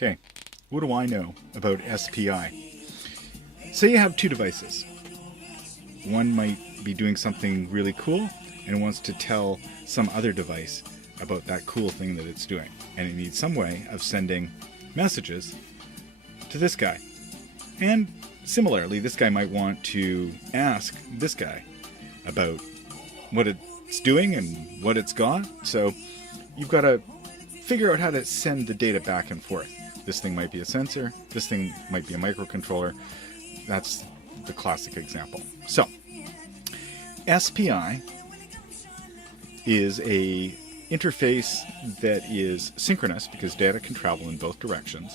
Okay, what do I know about SPI? Say you have two devices. One might be doing something really cool and wants to tell some other device about that cool thing that it's doing. And it needs some way of sending messages to this guy. And similarly, this guy might want to ask this guy about what it's doing and what it's got. So you've got to figure out how to send the data back and forth. This thing might be a sensor. This thing might be a microcontroller. That's the classic example. So, SPI is a interface that is synchronous because data can travel in both directions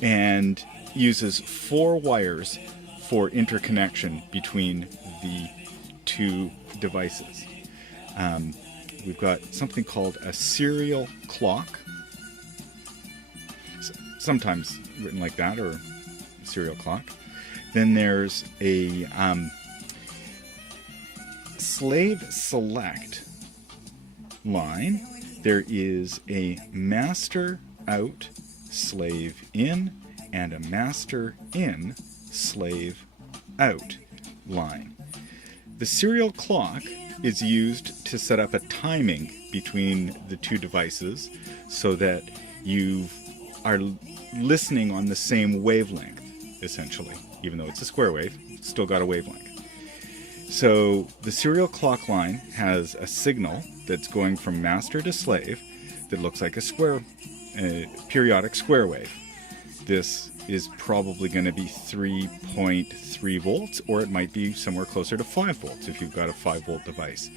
and uses 4 wires for interconnection between the two devices. We've got something called a serial clock, sometimes written like that, or serial clock. Then there's a slave select line. There is a master out, slave in, and a master in, slave out line. The serial clock is used to set up a timing between the two devices so that you are listening on the same wavelength, essentially. Even though it's a square wave, it's still got a wavelength. So the serial clock line has a signal that's going from master to slave that looks like a periodic square wave. This is probably going to be 3.3 volts, or it might be somewhere closer to 5 volts if you've got a 5-volt device.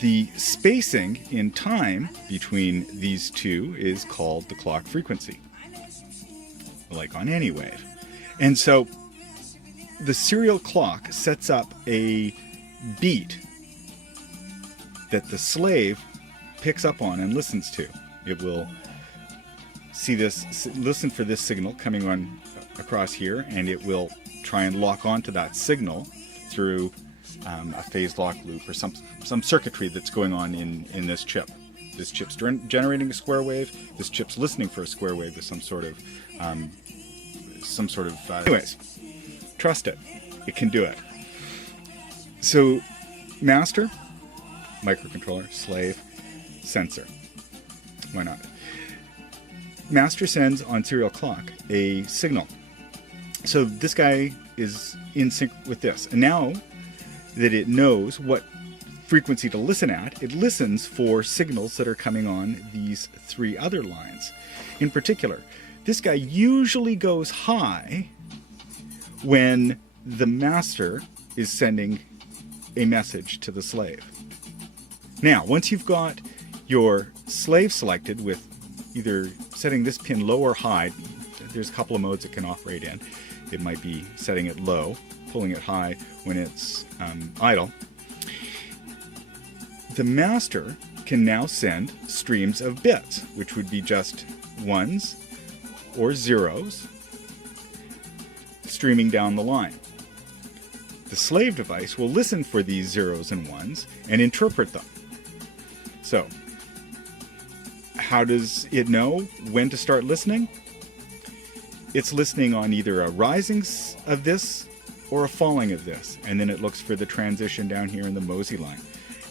The spacing in time between these two is called the clock frequency, like on any wave. And so the serial clock sets up a beat that the slave picks up on and listens to. It will listen for this signal coming on across here, and it will try and lock onto that signal through a phase lock loop or some circuitry that's going on in this chip. This chip's generating a square wave. This chip's listening for a square wave with some sort of anyways, trust it. It can do it. So, master, microcontroller, slave, sensor. Why not? Master sends on serial clock a signal. So this guy is in sync with this. And now that it knows what frequency to listen at, it listens for signals that are coming on these 3 other lines. In particular, this guy usually goes high when the master is sending a message to the slave. Now, once you've got your slave selected with either setting this pin low or high, there's a couple of modes it can operate in. It might be setting it low, pulling it high when it's idle. The master can now send streams of bits, which would be just ones or zeros streaming down the line. The slave device will listen for these zeros and ones and interpret them. So, how does it know when to start listening? It's listening on either a rising of this or a falling of this, and then it looks for the transition down here in the Mosey line.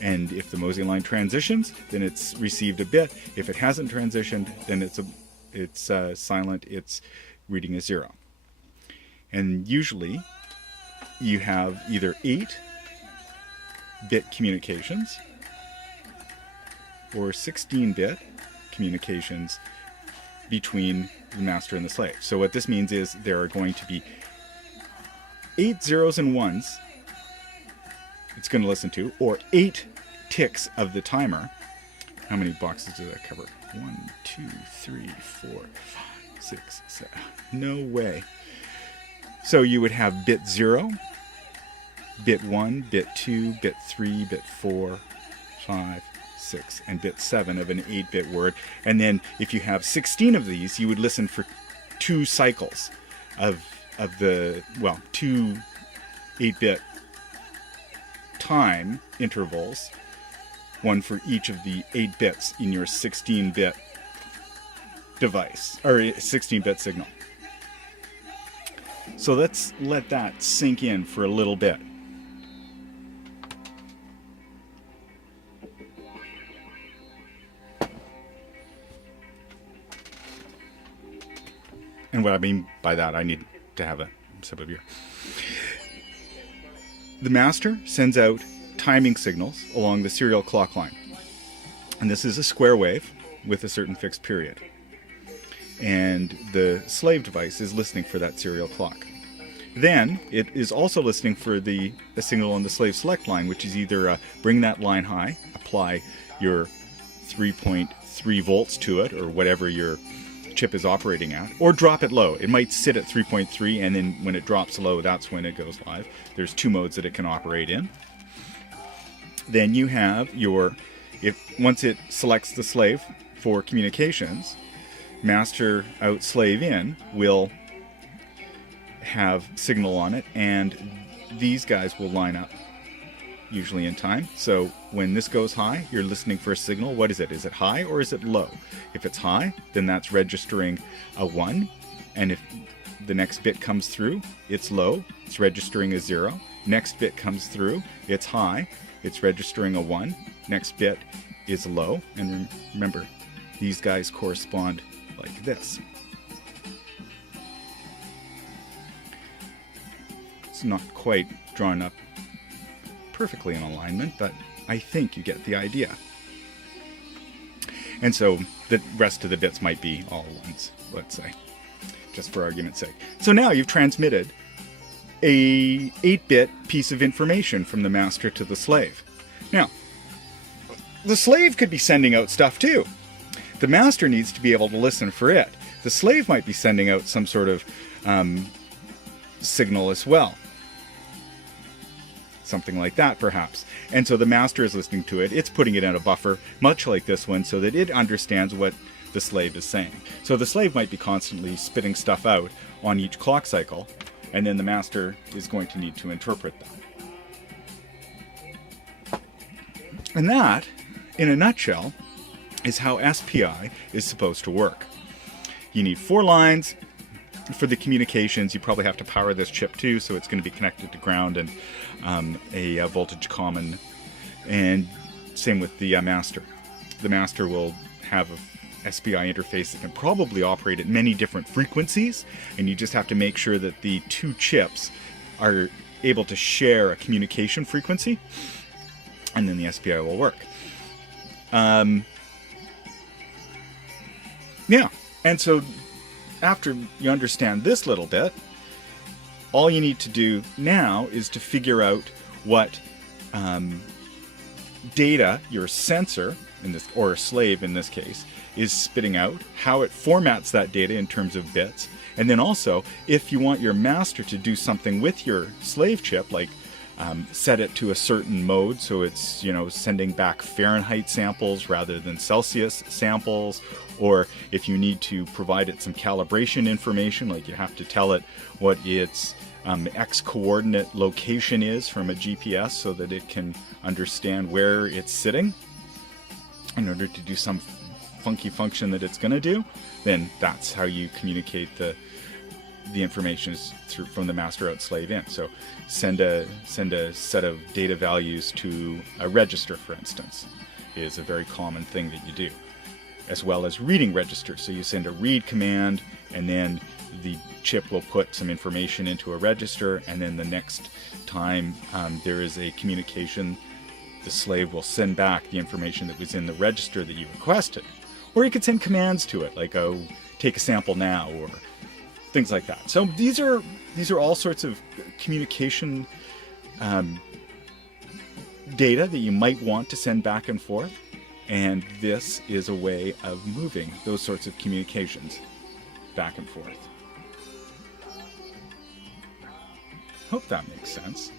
And if the Mosey line transitions, then it's received a bit. If it hasn't transitioned, then it's silent. It's reading a 0. And usually, you have either 8-bit communications or 16-bit communications between the master and the slave. So what this means is there are going to be 8 zeros and ones it's going to listen to, or 8 ticks of the timer. How many boxes does that cover? 1, 2, 3, 4, 5, 6, 7. No way. So you would have bit 0, bit 1, bit 2, bit 3, bit 4, 5, 6, and bit 7 of an 8-bit word. And then if you have 16 of these, you would listen for 2 cycles of the, 2 8-bit time intervals, one for each of the 8 bits in your 16-bit device, or a 16-bit signal. So let's let that sink in for a little bit. And what I mean by that, I need to have a sip of beer. The master sends out timing signals along the serial clock line. And this is a square wave with a certain fixed period. And the slave device is listening for that serial clock. Then it is also listening for the signal on the slave select line, which is either bring that line high, apply your 3.3 volts to it, or whatever your chip is operating at, or drop it low. It might sit at 3.3, and then when it drops low, that's when it goes live. There's two modes that it can operate in. Then you have once it selects the slave for communications, master out, slave in will have signal on it, and these guys will line up, usually in time. So when this goes high, you're listening for a signal. What is it? Is it high or is it low? If it's high, then that's registering a 1. And if the next bit comes through, it's low, it's registering a 0. Next bit comes through, it's high, it's registering a 1. Next bit is low. And remember, these guys correspond like this. It's not quite drawn up perfectly in alignment, but I think you get the idea. And so the rest of the bits might be all ones, let's say, just for argument's sake. So now you've transmitted a 8-bit piece of information from the master to the slave. Now, the slave could be sending out stuff too. The master needs to be able to listen for it. The slave might be sending out some sort of signal as well. Something like that, perhaps. And so the master is listening to it. It's putting it in a buffer, much like this one, so that it understands what the slave is saying. So the slave might be constantly spitting stuff out on each clock cycle, and then the master is going to need to interpret that. And that, in a nutshell, is how SPI is supposed to work. You need 4 lines. For the communications, you probably have to power this chip too, so it's going to be connected to ground and a voltage common, and same with the master. The master will have a SPI interface that can probably operate at many different frequencies, and you just have to make sure that the 2 chips are able to share a communication frequency, and then the SPI will work. Yeah, and so after you understand this little bit, all you need to do now is to figure out what data your sensor, or slave in this case, is spitting out, how it formats that data in terms of bits, and then also, if you want your master to do something with your slave chip, like set it to a certain mode, so it's, sending back Fahrenheit samples rather than Celsius samples, or if you need to provide it some calibration information, like you have to tell it what its X coordinate location is from a GPS so that it can understand where it's sitting in order to do some funky function that it's going to do, then that's how you communicate the information is from the master out, slave in. So send a set of data values to a register, for instance, is a very common thing that you do, as well as reading registers. So you send a read command, and then the chip will put some information into a register, and then the next time there is a communication, the slave will send back the information that was in the register that you requested. Or you could send commands to it, like, oh, take a sample now, or things like that. So these are all sorts of communication data that you might want to send back and forth. And this is a way of moving those sorts of communications back and forth. Hope that makes sense.